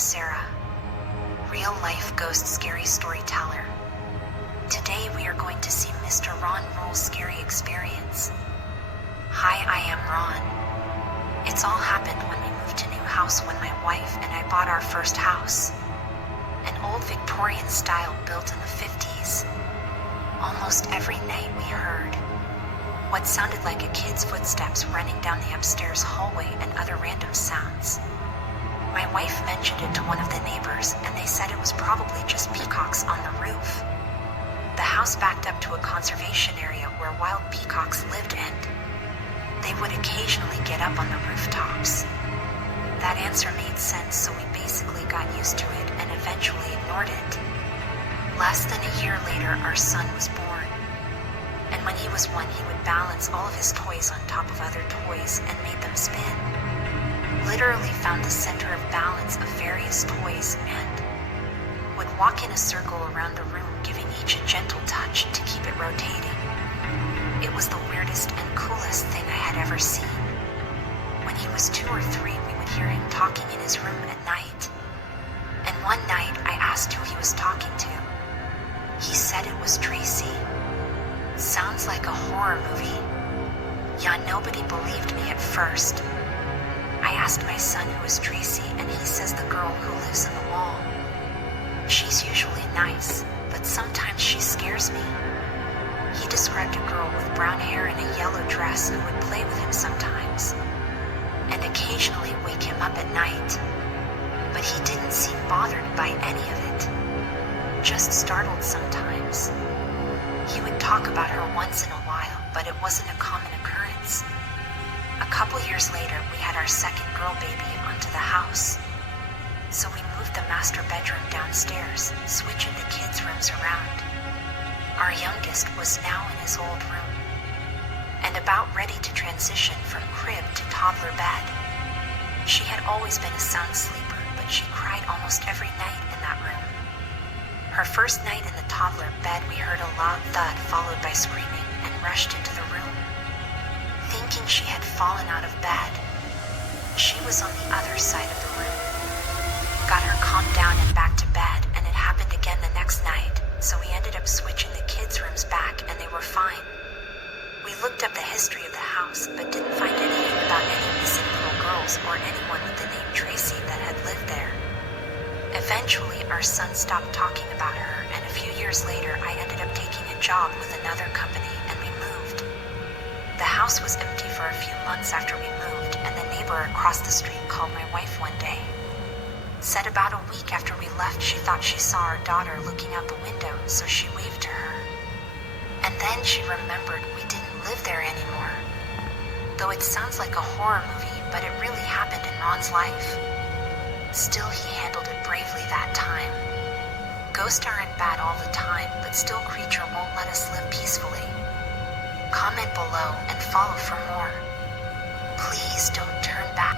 Sarah, real-life ghost scary storyteller. Today we are going to see Mr. Ron Rule's scary experience. Hi, I am Ron. It's all happened when we moved to new house when my wife and I bought our first house. An old Victorian style built in the 50s. Almost every night we heard what sounded like a kid's footsteps running down the upstairs hallway and other random sounds. My wife mentioned it to one of the neighbors and they said it was probably just peacocks on the roof. The house backed up to a conservation area where wild peacocks lived and they would occasionally get up on the rooftops. That answer made sense, so we basically got used to it and eventually ignored it. Less than a year later, our son was born. And when he was 1, he would balance all of his toys on top of other toys and made them spin. Literally found the center of balance of various toys and would walk in a circle around the room, giving each a gentle touch to keep it rotating. It was the weirdest and coolest thing I had ever seen. When he was 2 or 3, we would hear him talking in his room at night. And one night, I asked who he was talking to. He said it was Tracy. Sounds like a horror movie. Yeah, nobody believed me at first. I asked my son who is Tracy, and he says the girl who lives in the wall. She's usually nice, but sometimes she scares me. He described a girl with brown hair and a yellow dress who would play with him sometimes, and occasionally wake him up at night. But he didn't seem bothered by any of it, just startled sometimes. He would talk about her once in a while, but it wasn't a common occurrence. A couple years later, we had our second girl baby onto the house. So we moved the master bedroom downstairs, switching the kids' rooms around. Our youngest was now in his old room, and about ready to transition from crib to toddler bed. She had always been a sound sleeper, but she cried almost every night in that room. Her first night in the toddler bed, we heard a loud thud followed by screaming and rushed into the room, thinking she had fallen out of bed. She was on the other side of the room. Got her calmed down and back to bed, and it happened again the next night, so we ended up switching the kids' rooms back and they were fine. We looked up the history of the house, but didn't find anything about any missing little girls or anyone with the name Tracy that had lived there. Eventually, our son stopped talking about her, and a few years later, I ended up taking a job with another company, and we moved. The house was empty for a few months after we moved, and the neighbor across the street called my wife one day. Said about a week after we left, she thought she saw our daughter looking out the window, so she waved to her. And then she remembered we didn't live there anymore. Though it sounds like a horror movie, but it really happened in Ron's life. Still, he handled it bravely that time. Ghosts aren't bad all the time, but still creature won't let us live peacefully. Comment below and follow for more. Please don't turn back.